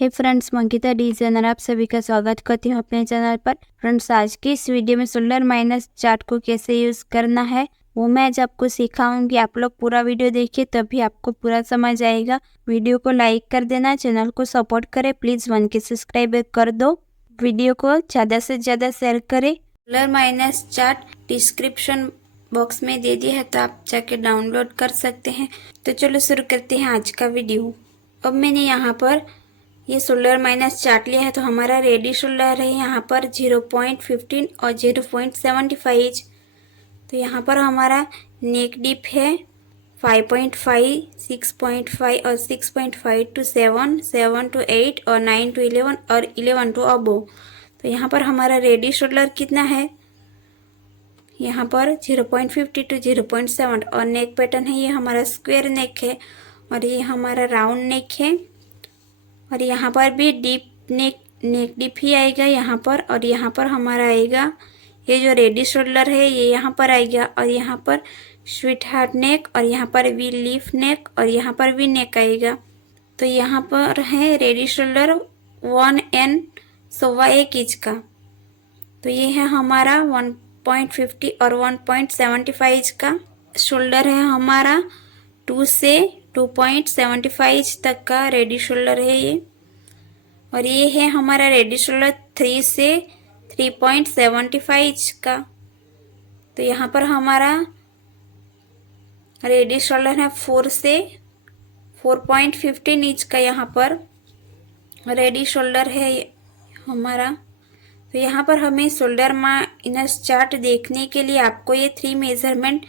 हे friends, मंकिता designer आप सभी का स्वागत करती हूँ अपने चैनल पर। फ्रेंड्स, आज की इस वीडियो में शोल्डर माइनस चार्ट को कैसे यूज करना है वो मैं आज आपको सिखाऊंगी। आप लोग पूरा वीडियो देखिए तभी आपको पूरा समझ आएगा। वीडियो को लाइक कर देना, चैनल को सपोर्ट करें, प्लीज 1 के सब्सक्राइब कर दो। वीडियो को ज्यादा से ज्यादा शेयर करें। Shoulder minus chart description box में दे दिया है तो आप जाके डाउनलोड कर सकते हैं। तो चलो शुरू करते हैं आज का वीडियो। अब मैंने यहाँ पर ये शोल्डर माइनस चार्ट लिया है तो हमारा रेडी शोल्डर है यहाँ पर 0.15 और 0.75। तो यहाँ पर हमारा नेक डीप है 5.5, 6.5 और 6.5 टू 7, 7 टू 8 और 9 टू 11 और 11 टू अबोव। तो यहाँ पर हमारा रेडी शोल्डर कितना है, यहाँ पर 0.50 टू 0.7 और नेक पैटर्न है ये हमारा स्क्वायर नेक है और ये हमारा राउंड नेक है। और यहाँ पर भी डीप नेक डीप ही आएगा यहाँ पर, और यहाँ पर हमारा आएगा ये जो रेडी शोल्डर है ये यहाँ पर आएगा, और यहाँ पर स्वीट हार्ट नेक, और यहाँ पर वी लीफ नेक, और यहाँ पर भी नेक आएगा। तो यहाँ पर है रेडी शोल्डर 1N 1.25 इंच का। तो ये है हमारा 1.50 और 1.75 इंच का शोल्डर है हमारा। 2 से 2.75 इंच तक का रेडी शोल्डर है ये। और ये है हमारा रेडी शोल्डर 3 से 3.75 इंच का। तो यहाँ पर हमारा रेडी शोल्डर है 4 से 4.15 इंच का यहाँ पर रेडी शोल्डर है हमारा। तो यहाँ पर हमें शोल्डर माइनस चार्ट देखने के लिए आपको ये 3 मेजरमेंट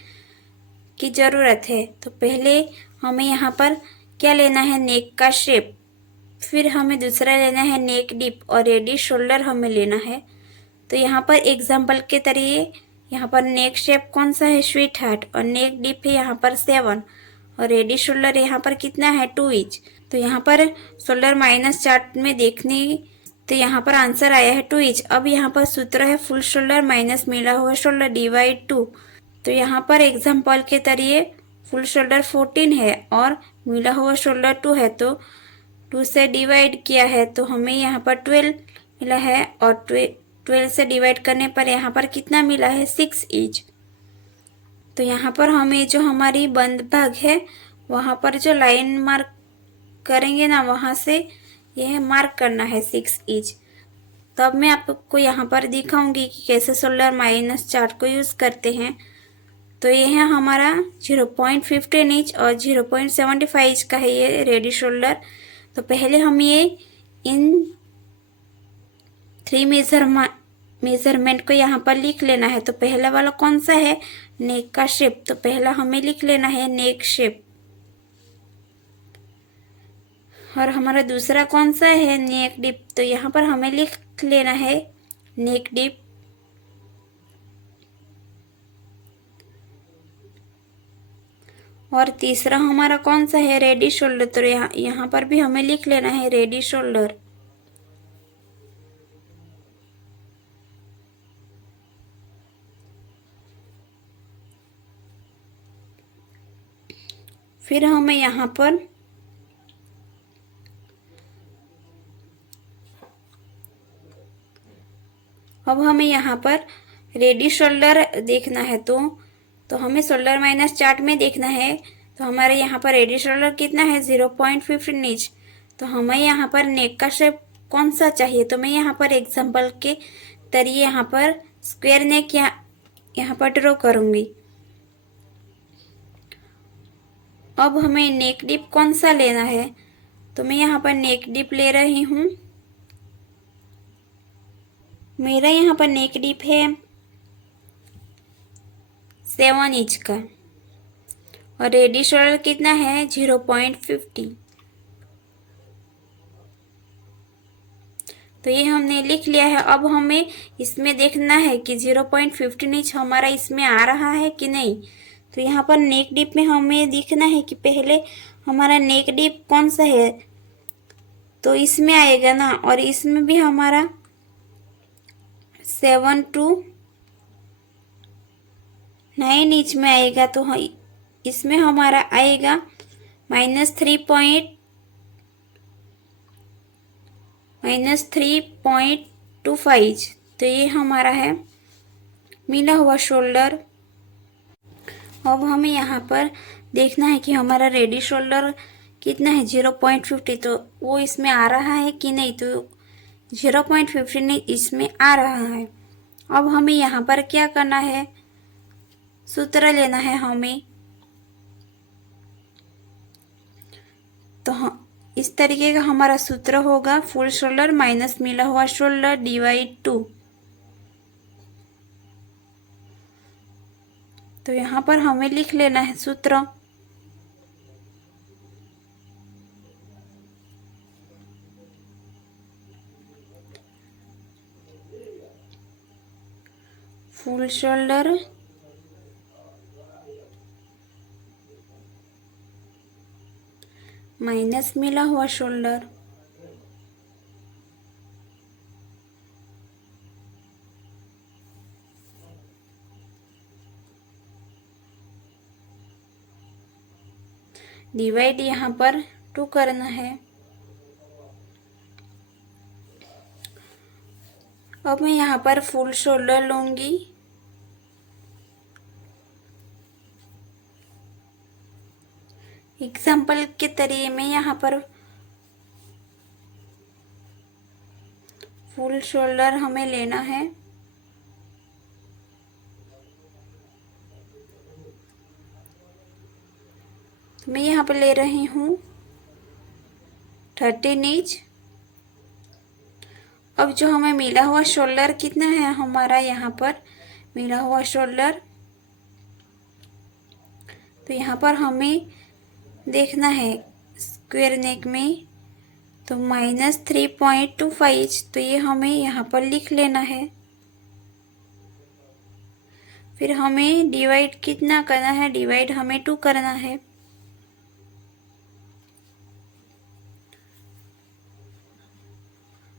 की ज़रूरत है। तो पहले हमें यहाँ पर क्या लेना है, नेक का शेप, फिर हमें दूसरा लेना है नेक डीप, और रेडी शोल्डर हमें लेना है। तो यहाँ पर एग्जाम्पल के तरीके यहाँ पर नेक शेप कौन सा है, स्वीट हार्ट, और नेक डीप है यहाँ पर 7, और रेडी शोल्डर यहाँ पर कितना है 2 इंच। तो यहाँ पर शोल्डर माइनस चार्ट में देखने तो यहाँ पर आंसर आया है 2 इंच। अब यहाँ पर सूत्र है फुल शोल्डर माइनस मिला हुआ शोल्डर डिवाइड 2। तो यहाँ पर एग्जाम्पल के तरीके फुल शोल्डर 14 है और मिला हुआ शोल्डर 2 है, तो 2 से डिवाइड किया है तो हमें यहाँ पर 12 मिला है, और 12 से डिवाइड करने पर यहाँ पर कितना मिला है 6 इंच। तो यहाँ पर हमें जो हमारी बंद भाग है वहाँ पर जो लाइन मार्क करेंगे ना, वहाँ से यह मार्क करना है 6 इंच। तब मैं आपको यहाँ पर दिखाऊंगी कि कैसे शोल्डर माइनस चार्ट को यूज़ करते हैं। तो ये है हमारा 0.15 इंच और 0.75 इंच का है ये रेडी शोल्डर। तो पहले हम ये इन 3 मेजरमेंट को यहाँ पर लिख लेना है। तो पहला वाला कौन सा है, नेक का शेप, तो पहला हमें लिख लेना है नेक शेप। और हमारा दूसरा कौन सा है, नेक डिप, तो यहाँ पर हमें लिख लेना है नेक डिप। और तीसरा हमारा कौन सा है, रेडी शोल्डर, तो यहाँ पर भी हमें लिख लेना है रेडी शोल्डर। फिर हमें यहाँ पर अब हमें यहाँ पर रेडी शोल्डर देखना है। तो हमें शोल्डर माइनस चार्ट में देखना है। तो हमारे यहाँ पर रेडी शोल्डर कितना है 0.15 इंच। तो हमें यहाँ पर नेक का शेप कौन सा चाहिए, तो मैं यहाँ पर एग्जांपल के तरीके यहाँ पर स्क्वायर नेक यहाँ पर ड्रॉ करूँगी। अब हमें नेक डिप कौन सा लेना है, तो मैं यहाँ पर नेक डिप ले रही हूँ। मेरा यहाँ पर नेक डिप है 7 इंच का, और रेडी शोल्डर कितना है 0.50। तो ये हमने लिख लिया है। अब हमें इसमें देखना है कि 0.15 इंच हमारा इसमें आ रहा है कि नहीं। तो यहाँ पर नेक डिप में हमें देखना है कि पहले हमारा नेक डिप कौन सा है, तो इसमें आएगा ना, और इसमें भी हमारा 7 टू 9 इंच में आएगा। तो इसमें हमारा आएगा -3.5 -3.25। तो ये हमारा है मिला हुआ शोल्डर। अब हमें यहाँ पर देखना है कि हमारा रेडी शोल्डर कितना है, 0.50। तो वो इसमें आ रहा है कि नहीं, तो 0.15 इसमें आ रहा है। अब हमें यहाँ पर क्या करना है, सूत्र लेना है हमें। तो इस तरीके का हमारा सूत्र होगा, फुल शोल्डर माइनस मिला हुआ शोल्डर डिवाइड 2। तो यहाँ पर हमें लिख लेना है सूत्र। फुल शोल्डर माइनस मिला हुआ शोल्डर डिवाइड यहाँ पर 2 करना है। अब मैं यहाँ पर फुल शोल्डर लूँगी। एग्जाम्पल के तरीके में यहाँ पर फुल शोल्डर हमें लेना है। तो मैं यहाँ पर ले रही हूँ 13 इंच। अब जो हमें मिला हुआ शोल्डर कितना है हमारा, यहाँ पर मिला हुआ शोल्डर, तो यहाँ पर हमें देखना है स्क्वायर नेक में, तो -3.25। तो ये हमें यहाँ पर लिख लेना है। फिर हमें डिवाइड कितना करना है, डिवाइड हमें 2 करना है।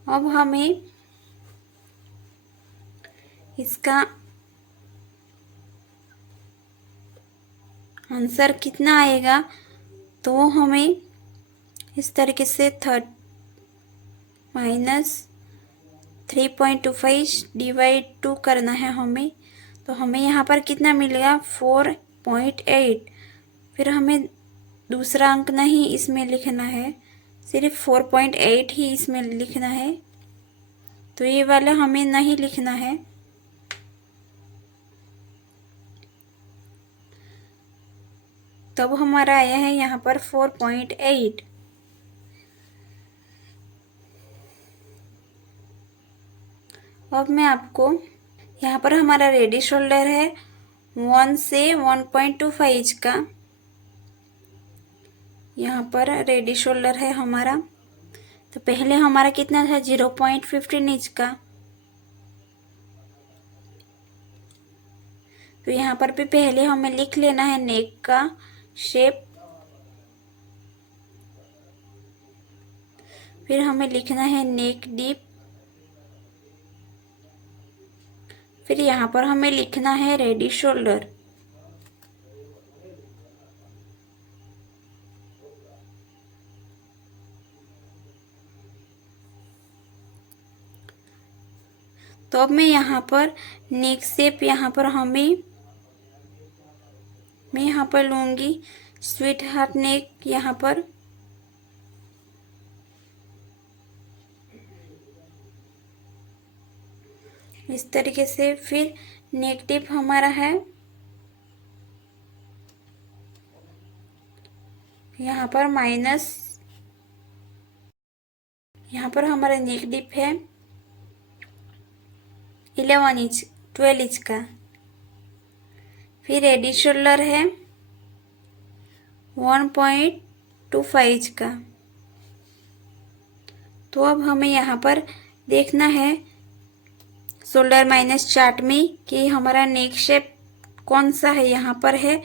अब हमें इसका आंसर कितना आएगा, तो हमें इस तरीके से -3.25 डिवाइड 2 करना है हमें। तो हमें यहाँ पर कितना मिलेगा, 4.8। फिर हमें दूसरा अंक नहीं इसमें लिखना है, सिर्फ 4.8 ही इसमें लिखना है। तो ये वाला हमें नहीं लिखना है। तब हमारा आया है यहाँ पर 4.8। अब मैं आपको यहाँ पर हमारा रेडी शोल्डर है 1 से 1.25 का। यहाँ पर रेडी शोल्डर है हमारा। तो पहले हमारा कितना था, 0.15 इंच का। तो यहाँ पर भी पहले हमें लिख लेना है नेक का शेप। फिर हमें लिखना है नेक डीप। फिर यहाँ पर हमें लिखना है रेडी शोल्डर। तो अब मैं यहाँ पर नेक शेप यहाँ पर मैं यहाँ पर लूँगी स्वीट हार्ट नेक। यहाँ पर इस तरीके से। फिर नेक डिप हमारा है यहाँ पर माइनस, यहाँ पर हमारा नेक डिप है 11 इंच 12 इंच का। फिर रेडी शोल्डर है 1.25 का। तो अब हमें यहाँ पर देखना है शोल्डर माइनस चार्ट में कि हमारा नेक शेप कौन सा है। यहाँ पर है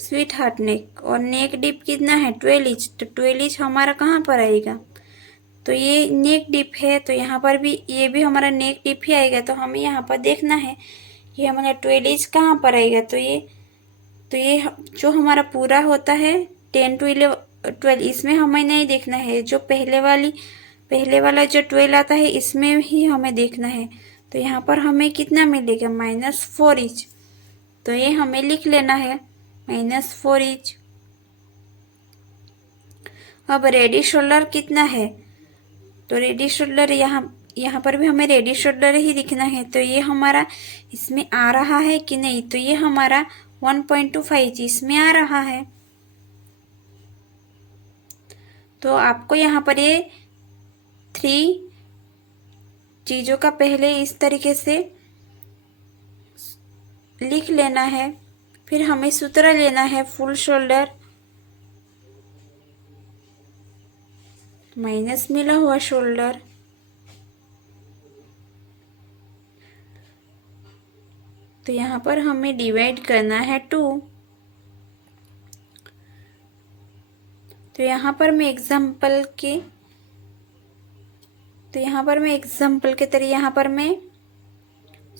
स्वीट हार्ट नेक और नेक डिप कितना है 12 इंच। तो 12 इंच हमारा कहाँ पर आएगा, तो ये नेक डिप है। तो यहाँ पर भी ये भी हमारा नेक डिप ही आएगा। तो हमें यहाँ पर देखना है कि हमारा 12 इंच कहाँ पर आएगा। तो ये जो हमारा पूरा होता है 10 to 12, इसमें हमें नहीं देखना है। जो पहले वाला जो 12 आता है इसमें ही हमें देखना है। तो यहाँ पर हमें कितना मिलेगा, -4 इंच। तो ये हमें लिख लेना है -4 इंच। अब रेडी शोल्डर कितना है, तो रेडी शोल्डर यहाँ पर भी हमें रेडी शोल्डर ही लिखना है। तो ये हमारा इसमें आ रहा है कि नहीं, तो ये हमारा 1.25 इसमें आ रहा है। तो आपको यहाँ पर ये 3 चीज़ों का पहले इस तरीके से लिख लेना है। फिर हमें सूत्र लेना है फुल शोल्डर माइनस मिला हुआ शोल्डर। तो यहाँ पर हमें डिवाइड करना है 2। तो यहाँ पर मैं एग्जाम्पल के तरह यहाँ पर मैं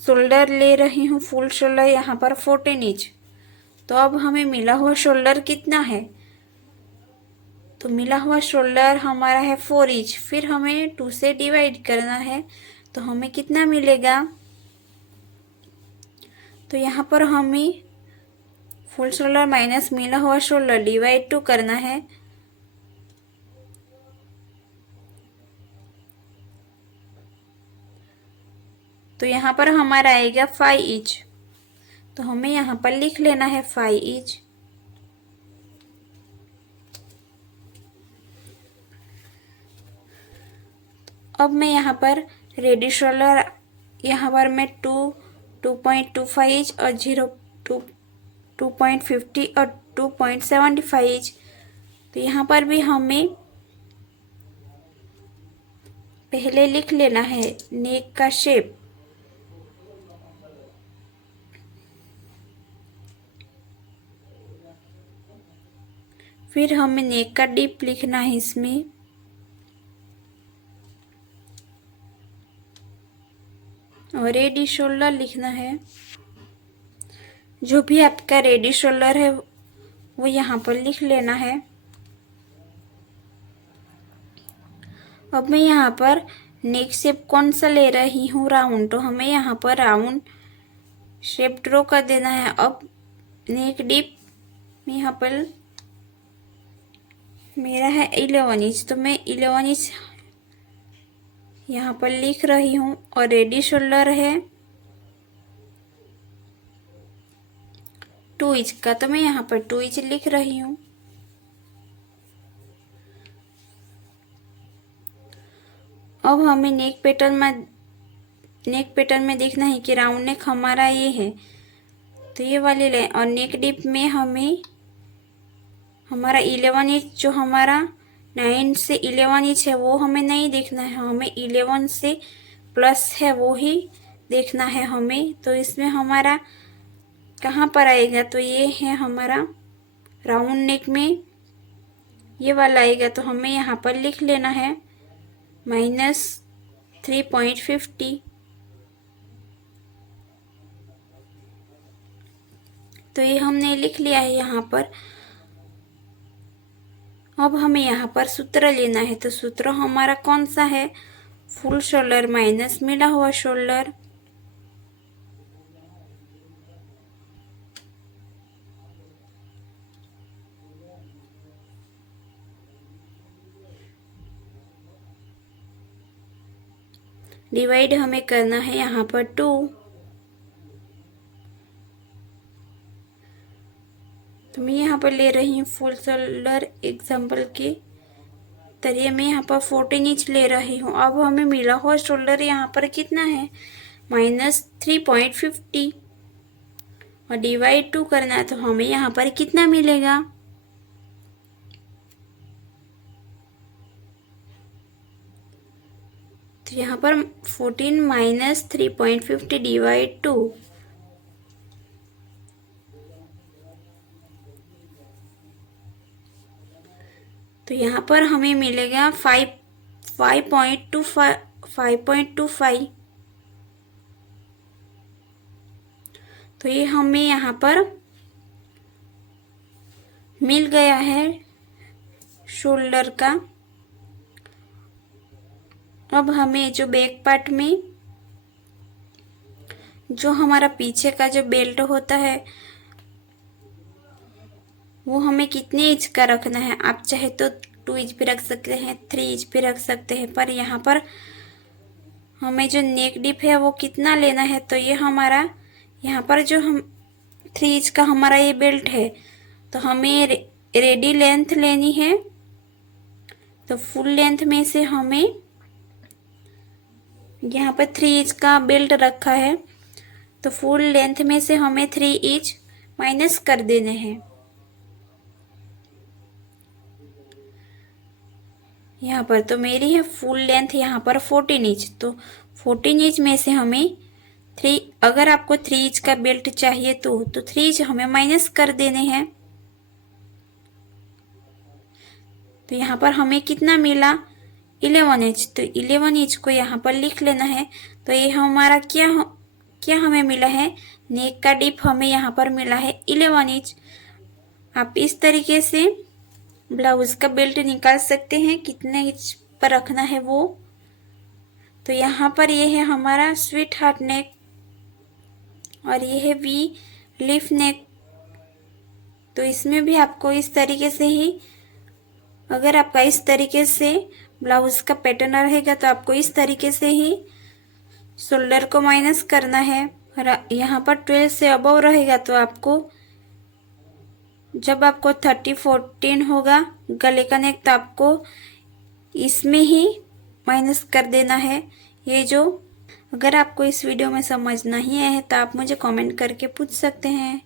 शोल्डर ले रही हूँ, फुल शोल्डर यहाँ पर 14 इंच। तो अब हमें मिला हुआ शोल्डर कितना है, तो मिला हुआ शोल्डर हमारा है 4 इंच। फिर हमें 2 से डिवाइड करना है, तो हमें कितना मिलेगा, तो यहाँ पर हमें फुल शोल्डर माइनस मिला हुआ शोल्डर डिवाइड 2 करना है। तो यहाँ पर हमारा आएगा 5 इंच। तो हमें यहाँ पर लिख लेना है 5 इंच। अब मैं यहाँ पर रेडी शोल्डर यहाँ पर मैं 2.25 इंच और 2.50 और 2.75 इंच। तो यहाँ पर भी हमें पहले लिख लेना है नेक का शेप। फिर हमें नेक का डीप लिखना है इसमें। और रेडी शोल्डर लिखना है। जो भी आपका रेडी शोल्डर है वो यहाँ पर लिख लेना है। अब मैं यहाँ पर नेक शेप कौन सा ले रही हूँ, राउंड। तो हमें यहाँ पर राउंड शेप ड्रॉ कर देना है। अब नेक डीप यहाँ पर मेरा है 11 इंच, तो मैं 11 इंच यहाँ पर लिख रही हूँ। और रेडी शोल्डर है 2 इंच का, तो मैं यहाँ पर 2 इंच लिख रही हूँ। अब हमें नेक पैटर्न में देखना है कि राउंड नेक हमारा ये है, तो ये वाली लाइन। और नेक डीप में हमें हमारा 11 इंच, जो हमारा 9 से 11 इंच है वो हमें नहीं देखना है, हमें 11 से प्लस है वो ही देखना है हमें। तो इसमें हमारा कहाँ पर आएगा, तो ये है हमारा राउंड नेक में ये वाला आएगा। तो हमें यहाँ पर लिख लेना है -3.50। तो ये हमने लिख लिया है यहाँ पर। अब हमें यहाँ पर सूत्र लेना है। तो सूत्र हमारा कौन सा है, फुल शोल्डर माइनस मिला हुआ शोल्डर। डिवाइड हमें करना है यहाँ पर 2। तो मैं यहाँ पर ले रही हूँ फुल शोल्डर एग्जाम्पल के तरीके मैं यहाँ पर 14 इंच ले रही हूँ। अब हमें मिला हुआ शोल्डर यहाँ पर कितना है, -3.50 और डिवाइड 2 करना है। तो हमें यहाँ पर कितना मिलेगा, तो यहाँ पर 14 - 3.50 डिवाइड 2। तो यहाँ पर हमें मिलेगा 5.25। तो ये हमें यहाँ पर मिल गया है शोल्डर का। अब हमें जो बैक पार्ट में जो हमारा पीछे का जो बेल्ट होता है वो हमें कितने इंच का रखना है। आप चाहे तो 2 इंच भी रख सकते हैं, 3 इंच भी रख सकते हैं, पर यहाँ पर हमें जो नेक डिप है वो कितना लेना है। तो ये हमारा यहाँ पर जो हम 3 इंच का हमारा ये बेल्ट है, तो हमें रेडी लेंथ लेनी है। तो फुल लेंथ में से हमें यहाँ पर 3 इंच का बेल्ट रखा है, तो फुल लेंथ में से हमें 3 इंच माइनस कर देने हैं। यहाँ पर तो मेरी है फुल लेंथ यहाँ पर 14 इंच, तो 14 इंच में से हमें 3, अगर आपको 3 इंच का बेल्ट चाहिए तो 3 इंच हमें माइनस कर देने हैं। तो यहाँ पर हमें कितना मिला 11 इंच, तो 11 इंच को यहाँ पर लिख लेना है। तो ये हमारा क्या हमें मिला है, नेक का डिप हमें यहाँ पर मिला है 11 इंच। आप इस तरीके से ब्लाउज का बेल्ट निकाल सकते हैं कितने इंच पर रखना है वो। तो यहाँ पर ये है हमारा स्वीट हार्ट नेक और ये है वी लीफ नेक। तो इसमें भी आपको इस तरीके से ही, अगर आपका इस तरीके से ब्लाउज का पैटर्न रहेगा तो आपको इस तरीके से ही शोल्डर को माइनस करना है। और यहाँ पर 12 से अबव रहेगा तो आपको, जब आपको 30-14 होगा गले का नेक, तो आपको इसमें ही माइनस कर देना है ये जो। अगर आपको इस वीडियो में समझ नहीं आया है तो आप मुझे कमेंट करके पूछ सकते हैं।